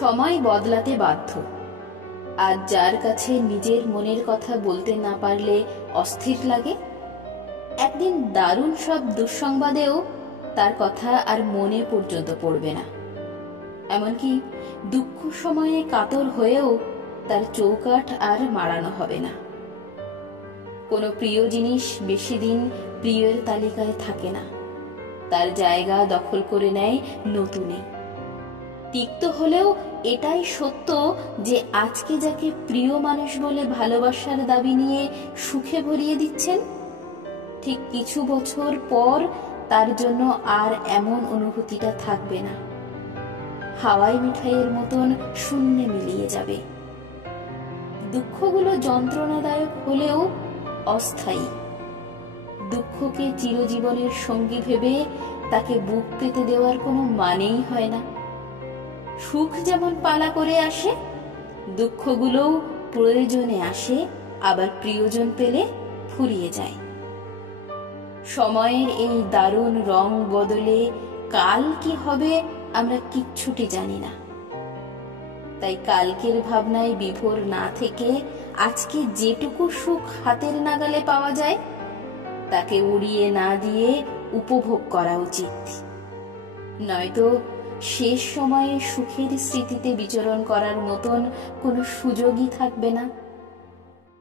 সময় বদলাতে বাধ্য। আজ যার কাছে নিজের মনের কথা বলতে না পারলে অস্থির লাগে, একদিন দারুণ সব দুঃসংবাদেও তার কথা আর মনে পর্যন্ত পড়বে না। এমনকি দুঃখ সময়ে কাতর হয়েও তার চৌকাঠ আর মাড়ানো হবে না। কোনো প্রিয় জিনিস বেশি দিন প্রিয়ের তালিকায় থাকে না, তার জায়গা দখল করে নেয় নতুনে। তিক্ত হলেও এটাই সত্য যে আজকে যাকে প্রিয় মানুষ বলে ভালোবাসার দাবি নিয়ে সুখে ভরিয়ে দিচ্ছেন, ঠিক কিছু বছর পর তার জন্য আর এমন অনুভূতিটা থাকবে না। হাওয়াই মিঠাইয়ের মতন শূন্যে মিলিয়ে যাবে। দুঃখগুলো যন্ত্রণাদায়ক হলেও অস্থায়ী। দুঃখকে চিরজীবনের সঙ্গী ভেবে তাকে বুক পেতে দেওয়ার কোনো মানেই হয় না। সুখ যেমন পালা করে আসে, দুঃখগুলোও প্রয়োজনে আসে, আবার প্রিয়জন পেলে ফুরিয়ে যায়। সময়ের এই দারুণ রং বদলে কাল কি হবে আমরা কিচ্ছুটি জানি না। তাই কালকের ভাবনায় বিভোর না থেকে আজকে যেটুকু সুখ হাতের নাগালে পাওয়া যায় তাকে উড়িয়ে না দিয়ে উপভোগ করা উচিত। নয়তো শেষ সময়ে সুখের স্মৃতিতে বিচরণ করার মতন কোনো সুযোগই থাকবে না।